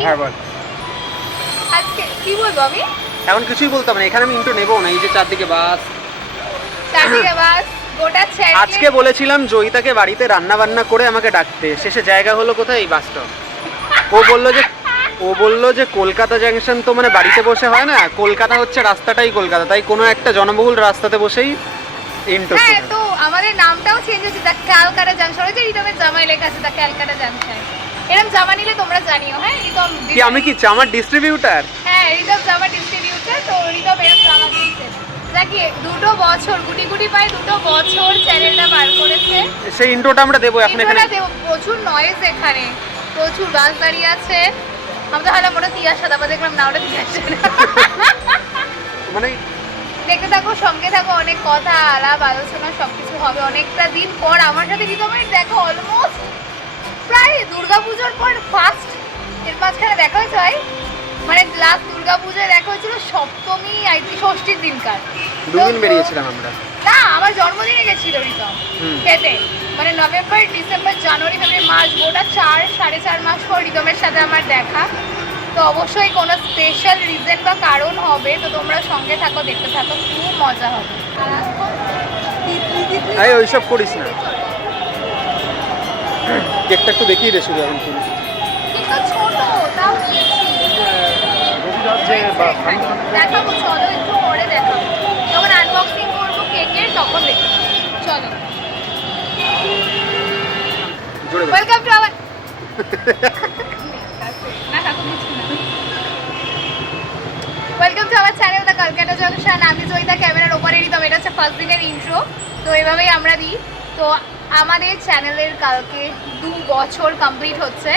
হ্যাঁ বল। আজকে কি বলবো আমি? এখন কিছুই বলতাম না, এখানে আমি ইন্ট্রো নেবো না। এই যে চারদিকে বাস, চারদিকে বাস, গোটা চ্যাট। আজকে বলেছিলাম জয়িতাকে বাড়িতে রান্না বান্না করে আমাকে ডাকতে, শেষে জায়গা হলো কোথায়? এই বাস স্টপ। ও বললো যে কলকাতা জাংশন তো মানে বাড়িতে বসে হয় না, কলকাতা হচ্ছে রাস্তাটাই কলকাতা, তাই কোনো একটা জনবহুল রাস্তাতে বসেই ইন্ট্রো। হ্যাঁ, তো আমাদের নামটাও চেঞ্জ হয়েছে, দ্য ক্যালকাটা জাংশন। ওই যে রিতমের জামাই লেখা আছে দ্য ক্যালকাটা জাংশন। এরকম জামা নিলে তোমরা জানিও। হ্যাঁ রিতম, কি আমি কি আমার ডিস্ট্রিবিউটার? হ্যাঁ রিতম জামা ডিস্ট্রিবিউটার। তো রিতম এরকম জামা কিনছে, দেখি 2 বছর গুটি গুটি পায় 2 বছর চ্যানেলটা পার করেছে। সেই ইন্ট্রোটা আমরা দেবো এখন এখানে। প্রচুর নয়েজ এখানে, প্রচুর বাস দাঁড়িয়ে আছে। আমি তো ভাবলাম ওটা তিয়াশা, তারপর দেখলাম না ওটা তিয়াশা না। মানে দেখতে থাকো, সঙ্গে থাকো, অনেক কথা আলাপ আলোচনা সবকিছু হবে। অনেকটা দিন পর আমার সাথে রিতমের দেখো, অলমোস্ট প্রায় দুর্গাপুজোর পর ফার্স্ট। এর মাঝখানে দেখা হয়েছে ভাই, মানে লাস্ট দুর্গাপুজোয় দেখা হয়েছিল সপ্তমী ষষ্ঠীর দিনকার। দুদিন বেরিয়েছিলাম আমরা। না, আমার জন্মদিনে গেছিল রিতম খেতে, মানে November December January February March, গোটা 4-4.5 মাস পর রিতমের সাথে আমার দেখা। তো অবশ্যই কোনো স্পেশাল রিজন বা কারণ হবে, তো তোমরা সঙ্গে থাকো, দেখতে থাকো, খুব মজা হবে। এই ওইসব করিস না, কেকটা একটু দেখিয়ে দে শুধু এখন তুই। কিন্তু ছোট, তাও নিয়েছি। দেখাবো, চলো একটু পরে দেখাবো, যখন আনবক্সিং করবো কেকের তখন দেখো। চলো, welcome to our welcome to our channel the Calcutta junction. আমি জয়িতা, ক্যামেরার ওপারেরই। তবে এটা হচ্ছে ফার্স্ট দিনের ইন্ট্রো, তো এভাবেই আমরা দিই। তো আমাদের চ্যানেলের কালকে 2 বছর কমপ্লিট হচ্ছে।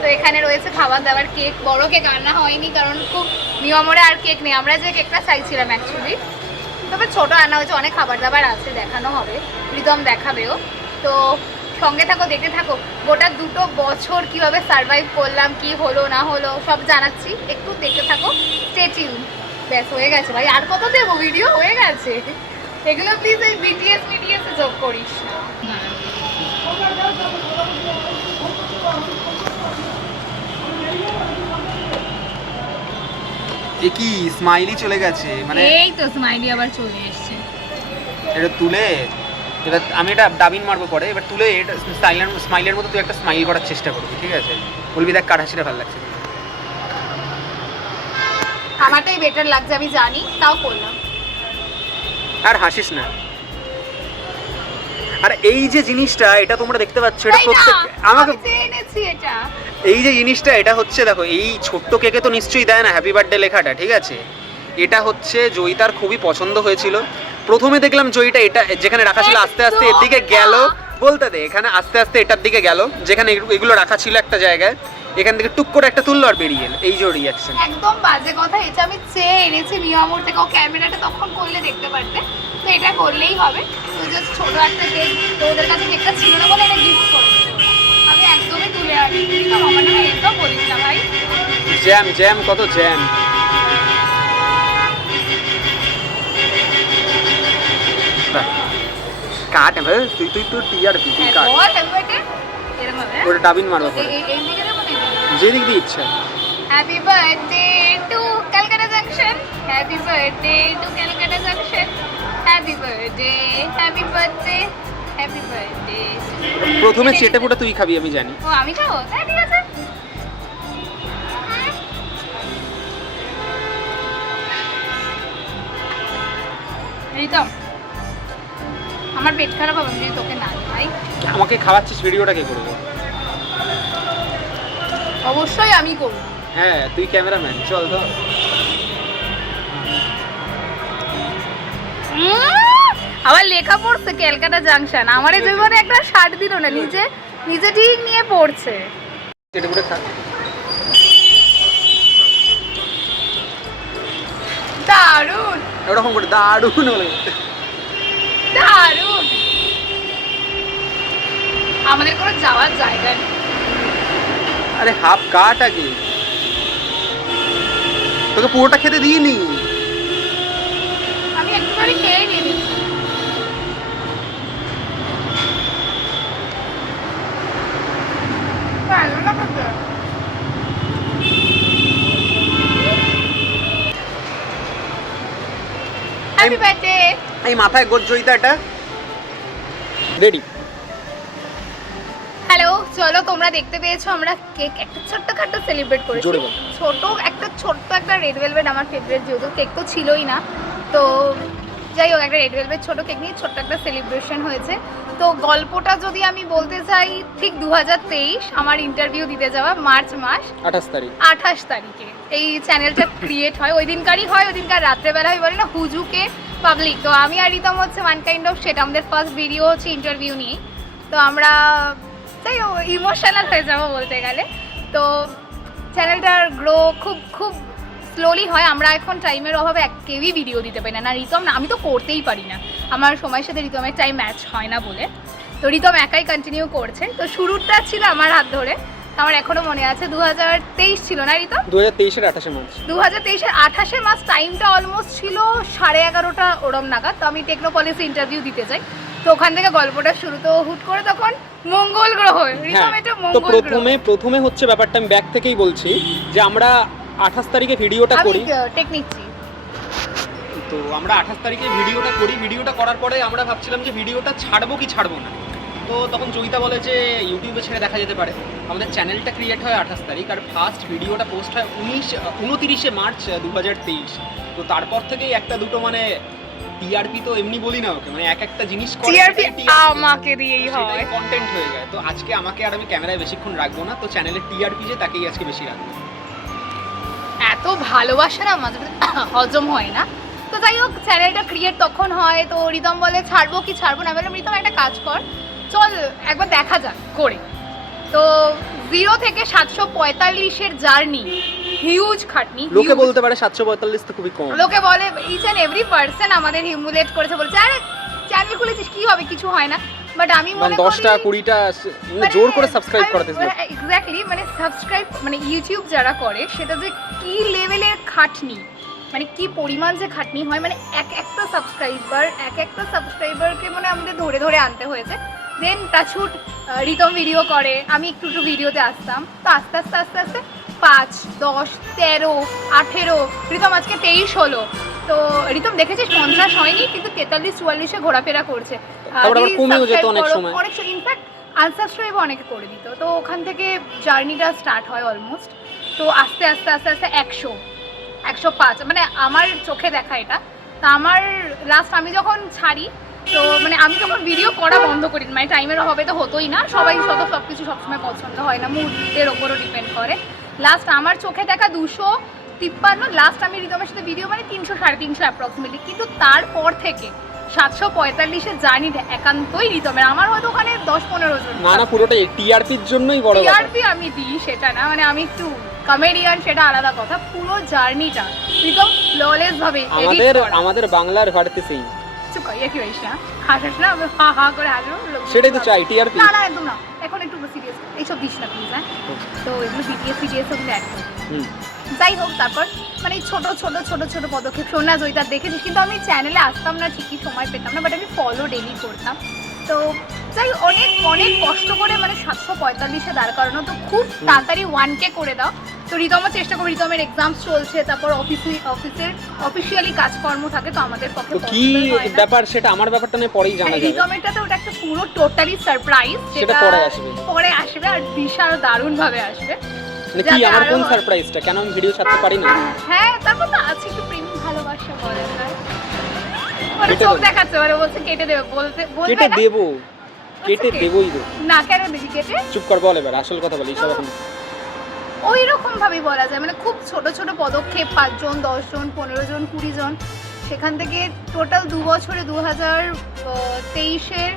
তো এখানে রয়েছে খাবার দাবার, কেক, বড় কেক আনা হয়নি কারণ খুব নিয়মরে আর কেক নেই। আমরা যে কেকটা চাইছিলাম অ্যাকচুয়ালি, তবে ছোট আনা হয়েছে। অনেক খাবার দাবার আছে, দেখানো হবে, রিতম দেখাবেও। তো সঙ্গে থাকো, দেখতে থাকো, গোটা 2 বছর কিভাবে সার্ভাইভ করলাম, কি হলো না হলো সব জানাচ্ছি, একটু দেখতে থাকো, স্টে টিউন। ব্যাস হয়ে গেছে ভাই, আর কত দেবো? ভিডিও হয়ে গেছে এগুলো। প্লিজ এই বিটিএস যোগ করিস না। এ কি স্মাইলি চলে গেছে মানে? এই তো স্মাইলি আবার চলে এসেছে। এটা তুলে, এবার আমি এটা ডাবিন মারবো পরে। এবার তুলে এটা স্মাইলের মতো তুই একটা স্মাইল করার চেষ্টা করবি, ঠিক আছে? বলবি দেখ কার হাসিটা ভালো লাগছে। আমারটাই বেটার লাগছে আমি জানি, তাও করলাম। আর হাসিস না। আর এই যে জিনিসটা, এটা তোমরা দেখতে পাচ্ছ, এটা প্রত্যেক আমাকে এনেছি এটা। এই যে জিনিসটা, এটা হচ্ছে দেখো, এই ছোট্ট কেকে তো নিশ্চয়ই দেয় না হ্যাপি বার্থডে লেখাটা, ঠিক আছে? এটা হচ্ছে জয়িতার খুবই পছন্দ হয়েছিল। প্রথমে দেখলাম জয়িতা এটা যেখানে রাখা ছিল আস্তে আস্তে এর দিকে গেল, বলতে দে, এখানে আস্তে আস্তে এটার দিকে গেল যেখানে এগুলো রাখা ছিল একটা জায়গায়, এখান থেকে টুক করে একটা তুললো আর বেরিয়ে এলো। এই যে রিয়াকশন, একদম বাজে কথা। এটা আমি চেয়ে এনেছি মিয়ামোর থেকে, ও ক্যামেরাটা তখন করলে দেখতে পারতে। তো এটা করলেই হবে। তো জাস্ট ছোট একটা কেক, তো ওদের কাছে কেকটা ছিল না বলে এটা গিফট করেছে। আমি একদমই তুলে আনি, কিন্তু আমার নামে একদম বলিস না ভাই। জ্যাম জ্যাম, কত জ্যাম। কাট ভাই, তুই তুই তো টিআরপি তুই কাট। বল হ্যাপি বার্থডে এরকম হবে। ওটা ডাবিন মারবো পরে, এই দিকে দেবো না? যে দিক দিয়ে ইচ্ছা। Happy birthday to Calcutta junction, happy birthday to Calcutta junction, happy birthday, happy birthday, happy birthday. প্রথমে চেটে পুটা তুই খাবি আমি জানি। ও আমি খাবো? হ্যাঁ ঠিক আছে। রিতম, আমার পেট খারাপ হবে যদি তোকে না দিই ভাই। আমাকে খাওয়াচ্ছিস, ভিডিওটা কে করবো? অবশ্যই আমি করবো। হ্যাঁ তুই ক্যামেরাম্যান, চল তো। আবার লেখা পড়ছে ক্যালকাটা জাংশন। আমারে জীবনে একটা শার্ট দিল না, নিজে নিজে ঠিক নিয়ে পড়ছে। চেটে পুটে খা। দারুণ ওরকম করে দারুণ হলো, দারুণ। আমাদের কোনো যাওয়ার জায়গা নেই। আরে হাফ কাট আগে, তোকে পুরোটা খেতে দিইনি। আমি একটুখানি খেয়ে নিয়েছি। ভালো না খেতে? Happy birthday. এই মাথায় গোজ জয়িতাটা রেডি। হ্যালো, চলো তোমরা দেখতে পেয়েছো আমরা কেক একটা ছোট্টখাটো সেলিব্রেট করেছি। ছোট্ট একটা রেড ভেলভেট, আমার ফেভারিট, যেহেতু কেক তো ছিলই না, তো যাই হোক একটা রেড ভেলভেট ছোট কেক নিয়ে ছোট্ট একটা সেলিব্রেশন হয়েছে। তো গল্পটা যদি আমি বলতে চাই, ঠিক 2023 আমার ইন্টারভিউ দিতে যাওয়া মার্চ মাস 28 তারিখে এই চ্যানেলটা ক্রিয়েট হয়। ওই দিনকারই হয়, ওই দিনকার রাত্রেবেলা হয়, বলে না হুজুকে পাবলিক। তো আমি আর রিতম হচ্ছে ওয়ান কাইন্ড অফ সেটা, আমাদের ফার্স্ট ভিডিও হচ্ছে ইন্টারভিউ নিয়ে। তো আমরা তাই ইমোশনাল হয়ে যাবো বলতে গেলে। তো চ্যানেলটার গ্রো খুব স্লোলি হয়। আমরা এখন টাইমের অভাবে কেউই ভিডিও দিতে পারি না, রিতম না, আমি তো করতেই পারি না, আমার সময়ের সাথে রিতমের টাইম ম্যাচ হয় না বলে। তো রিতম একাই কন্টিনিউ করছে। তো শুরুটা ছিল আমার হাত ধরে, আমার এখনো মনে আছে 2023 ছিল না রিতম? 2023-এর 28 মার্চ। 2023-এর 28 মার্চ, টাইমটা অলমোস্ট ছিল 11:30 ওরম নাগাদ। তো আমি টেকনোপলিসে ইন্টারভিউ দিতে যাই। তো ওখান থেকে গল্পটা শুরু। তো হুট করে তখন মঙ্গল গ্রহ, রিতম এটা তো মঙ্গল গ্রহ। প্রথমে হচ্ছে ব্যাপারটা আমি ব্যাক থেকেই বলছি যে আমরা 28 তারিখে ভিডিওটা করি, টেকনিকছি। তো আমরা 28 তারিখে ভিডিওটা করি। ভিডিওটা করার পরে আমরা ভাবছিলাম যে ভিডিওটা ছাড়বো কি ছাড়বো না। তো তখন জয়িতা বলে যে ইউটিউবে ছেড়ে দেখা যেতে পারে। আমাদের চ্যানেলটা ক্রিয়েট হয় 28 তারিখ, আর ফার্স্ট ভিডিওটা পোস্ট হয় 29 মার্চ 2023। তো তারপর থেকেই একটা দুটো মানে টিআরপি তো এমনি বলি না ওকে, মানে এক একটা জিনিস করে টিআরপি আমাকে দিয়েই হয়, কন্টেন্ট হয়ে যায়। তো আজকে আমাকে আর আমি ক্যামেরায় বেশিক্ষণ রাখবো না, তো চ্যানেলের টিআরপি যে তাকেই আজকে বেশি রাখবো। এত ভালোবাসা না মাঝে হজম হয় না। তো যাই হোক চ্যানেলটা ক্রিয়েট তখন হয়। তো রিতম বলে ছাড়বো কি ছাড়বো না, বললাম রিতম একটা কাজ কর, চল একবার দেখা যাক করে। তো 0 থেকে 745-এর জার্নি, হিউজ খাটনি। লোকে বলতে পারে 745 তো খুবই কম, লোকে বলে ইচ অ্যান্ড এভরি পার্সন আমাদের হিউমিলেট করেছে, বলছে আরে চ্যানেল খুলেছিস কি হবে, কিছু হয় না। বাট আমি মনে করি 10টা 20টা জোর করে সাবস্ক্রাইব করাতে দিল। এক্স্যাক্টলি, মানে সাবস্ক্রাইব মানে ইউটিউব যারা করে সেটা যে কি লেভেলের খাটনি, মানে কি পরিমাণ যে খাটনি হয়, মানে একটা সাবস্ক্রাইবারকে মানে আমাদের ধরে ধরে আনতে হয়েছে। দেন টাচুট রিতম ভিডিও করে, আমি একটু ভিডিওতে আসতাম। তো আস্তে আস্তে 5, 10, 13, 18, রিতম আজকে 23 হলো। তো রিতম দেখেছিস 50 হয়নি, কিন্তু 43-44-এ ঘোরাফেরা করছে। কমেও যেত অনেক সময়, ইনফ্যাক্ট আনসাবস্ক্রাইব অনেকে করে দিত। তো ওখান থেকে জার্নিটা স্টার্ট হয় অলমোস্ট। তো আস্তে আস্তে 100, 105, মানে আমার চোখে দেখা এটা। তা আমার লাস্ট আমি যখন ছাড়ি, তো মানে আমি যখন ভিডিও করা বন্ধ করি, মানে টাইমের অভাবে তো হতোই না, সবাই সব কিছু সবসময় পছন্দ হয় না, মুডের ওপরও ডিপেন্ড করে। লাস্ট আমার চোখে দেখা 253, লাস্ট আমি রিতমের সাথে ভিডিও মানে 300, 350 অ্যাপ্রক্সিমেটলি। কিন্তু তারপর থেকে 745-এর জার্নিটা একান্তই রিতমের। আমার হয়তো ওখানে 10-15 জন না পুরোটা টিআরপির জন্যই বড় কথা। টিআরপি আমি দিই সেটা না, মানে আমি একটু কমেডিয়ান সেটা আলাদা কথা। পুরো জার্নিটা রিতম ফ্ললেস ভাবে আমাদের বাংলার ভারতে সেই চুপ কর, কি হইছ না, হাসিস না, আমি হা হা করে হাসবো, সেটাই তো চাই টিআরপি। না একদম না, এখন একটু সিরিয়াস এইসব দিস না প্লিজ। হ্যাঁ, তো এগুলো সিরিয়াস ওগুলো অ্যাড করবি। যাই হোক তারপর মানে ছোট পদক্ষেপ সোনা জয়িতা দেখেছিস, কিন্তু আমি চ্যানেলে আসতাম না ঠিকই, সময় পেতাম না, বাট আমি ফলো ডেইলি করতাম। তো যাই অনেক কষ্ট করে মানে 745-এ দাঁড় করানো। তো খুব তাড়াতাড়ি 1K করে দাও। তো রিতমও চেষ্টা করি, রিতমের এক্সামস চলছে, তারপর অফিসের অফিসিয়ালি কাজকর্ম থাকে, তো আমাদের পক্ষে কি ব্যাপার সেটা আমার ব্যাপারটা নিয়ে পরেই জানা যাবে। রিতমেরটা তো ওটা একটা পুরো টোটালি সারপ্রাইজ, সেটা পরে আসবে আর বিশাল দারুণ ভাবে আসবে। মানে কি আমার কোন সারপ্রাইজটা, কেন আমি ভিডিও ছাড়তে পারি না? হ্যাঁ, তারপর তো আছে একটু প্রেম ভালোবাসা বলে না, মানে চোখ দেখাচ্ছে, মানে বলছে কেটে দেবে, কেটে দেবই না, কেন দেখি কেটে? চুপ কর, বল এবার আসল কথা বলি। সব এখন ওই রকম ভাবেই বলা যায়, মানে খুব ছোট পদক্ষেপ, 5 জন, 10 জন, 15 জন, 20 জন, সেখান থেকে টোটাল 2 বছরে 2023-এর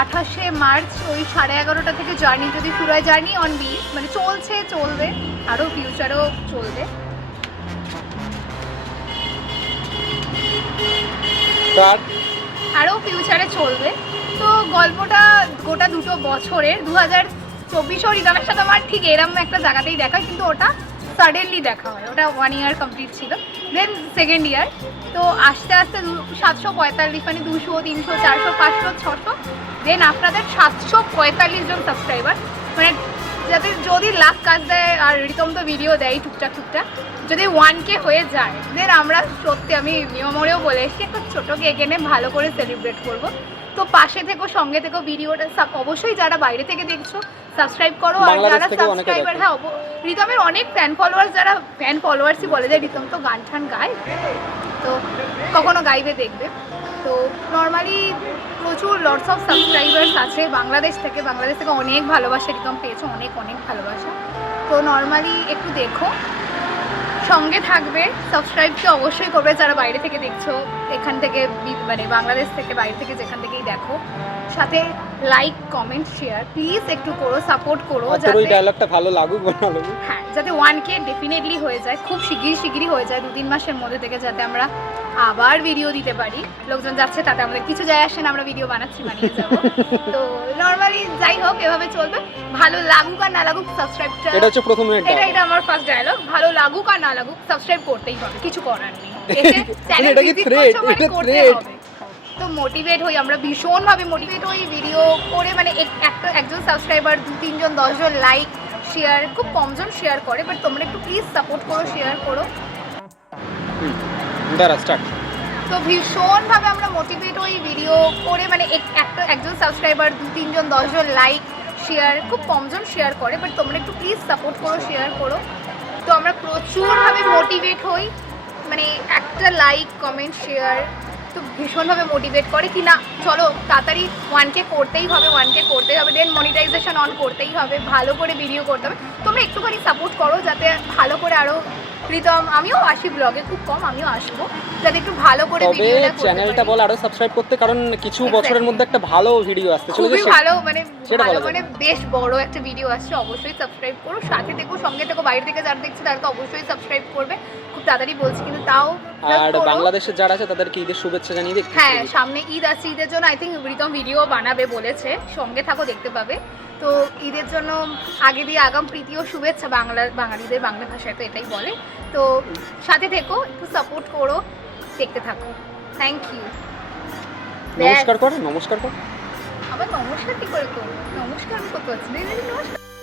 28শে মার্চ ওই 11:30টা থেকে জার্নি যদি শুরু হয়, জার্নি অন 20, মানে চলবে, আরও ফিউচারেও চলবে। আরও ফিউচারে চলবে। তো গল্পটা গোটা 2 বছরের, 2024-এও রিতমের সাথে আমার ঠিক এরকম একটা জায়গাতেই দেখা হয়, কিন্তু ওটা সাডেনলি দেখা হয়, ওটা 1 ইয়ার কমপ্লিট ছিল। দেন সেকেন্ড ইয়ার, তো আস্তে 745, মানে 200, 300, 400, 500, 600, দেন আপনাদের 745 জন সাবস্ক্রাইবার, মানে যাতে যদি লাখ কাজ দেয় আর রিতম তো ভিডিও দেয় টুকটাক যদি 1K হয়ে যায় দেন আমরা সত্যি আমি নিয়মরেও বলে এসেছি একটা ছোটো কেক এনে ভালো করে সেলিব্রেট করব। তো পাশে থেকো সঙ্গে থেকো ভিডিওটা অবশ্যই যারা বাইরে থেকে দেখছো সাবস্ক্রাইব করো আর যারা সাবস্ক্রাইবার হ্যাঁ রিতমের অনেক ফ্যান ফলোয়ার্সই বলে যায় রিতম তো গান ঠান গায় তো কখনো গাইবে দেখবে। তো নর্মালি প্রচুর লটস অফ সাবস্ক্রাইবার্স আছে বাংলাদেশ থেকে অনেক ভালোবাসা রিতম পেয়েছে অনেক ভালোবাসা। তো নর্মালি একটু দেখো সঙ্গে থাকবে সাবস্ক্রাইবকে অবশ্যই করবে যারা বাইরে থেকে দেখছো এখান থেকে মানে বাংলাদেশ থেকে বাইরে থেকে যেখান থেকেই দেখো সাথে লাইক কমেন্ট শেয়ার প্লিজ একটু করো সাপোর্ট করো যাতে ওই ডায়লগটা ভালো লাগুক বা না লাগুক হ্যাঁ যাতে 1K ডেফিনেটলি হয়ে যায় খুব শিগগিরই হয়ে যায় 2-3 মাসের মধ্যে থেকে যাতে আমরা আবার ভিডিও দিতে পারি। লোকজন যাচ্ছে তাতে আমাদের কিছু যায় আসে না আমরা ভিডিও বানিয়ে যাবো। তো নর্মালি যাই হোক এভাবে চলবে ভালো লাগুক আর না লাগুক সাবস্ক্রাইবটা এটা হচ্ছে প্রথম এটা আমার ফার্স্ট ডায়লগ ভালো লাগুক আর না লাগুক সাবস্ক্রাইব করতেই হবে কিছু করার নেই এসে চ্যানেল এটা কি ভিজিট threat? করছো মানে এটা করতে threat? হবে। তো মোটিভেট হই আমরা ভীষণভাবে মোটিভেট হই ভিডিও করে মানে একজন সাবস্ক্রাইবার 2-3 জন 10 জন লাইক শেয়ার খুব কমজন শেয়ার করে বাট তোমরা একটু প্লিজ সাপোর্ট করো শেয়ার করো। দাঁড়া স্টার্ট তো ভীষণভাবে আমরা মোটিভেট হই ভিডিও করে মানে একজন সাবস্ক্রাইবার 2-3 জন 10 জন লাইক শেয়ার খুব কমজন শেয়ার করে বাট তোমরা একটু প্লিজ সাপোর্ট করো শেয়ার করো। তো আমরা প্রচুরভাবে মোটিভেট হই মানে একটা লাইক কমেন্ট শেয়ার তো ভীষণভাবে মোটিভেট করে কি না চলো তাড়াতাড়ি 1K করতেই হবে দেন মনিটাইজেশন অন করতেই হবে ভালো করে ভিডিও করতে হবে। তোমরা একটুখানি সাপোর্ট করো যাতে ভালো করে আরও রিতম আমিও আসি ব্লগে খুব কম আমিও আসবো যাতে একটু ভালো করে তবে ভিডিওটা চ্যানেলটা বল আরো সাবস্ক্রাইব করতে কারণ কিছু বছরের মধ্যে একটা ভালো ভিডিও আসতে চলেছে খুবই ভালো মানে সেটা ভালো বলা মানে বেশ বড় একটা ভিডিও আসছে অবশ্যই সাবস্ক্রাইব করো সাথে থেকো সঙ্গে থেকো বাইরে থেকে যারা দেখছে তারা তো অবশ্যই সাবস্ক্রাইব করবে খুব তাড়াতাড়ি বলছি কিন্তু তাও আর বাংলাদেশের যারা আছে তাদেরকে ঈদের শুভেচ্ছা জানিয়ে দিই হ্যাঁ সামনে ঈদ আছে ঈদের জন্য আই থিঙ্ক রিতম ভিডিও বানাবে বলেছে সঙ্গে থাকো দেখতে পাবে। তো ঈদের জন্য আগে দিয়ে আগাম প্রীতি ও শুভেচ্ছা বাঙালিদের বাংলা ভাষায় তো এটাই বলে। তো সাথে থেকো একটু সাপোর্ট করো দেখতে থাকো থ্যাংক ইউ। নমস্কার কর আবার নমস্কার কি করে করবো নমস্কার আমি করতে পারছি নমস্কার।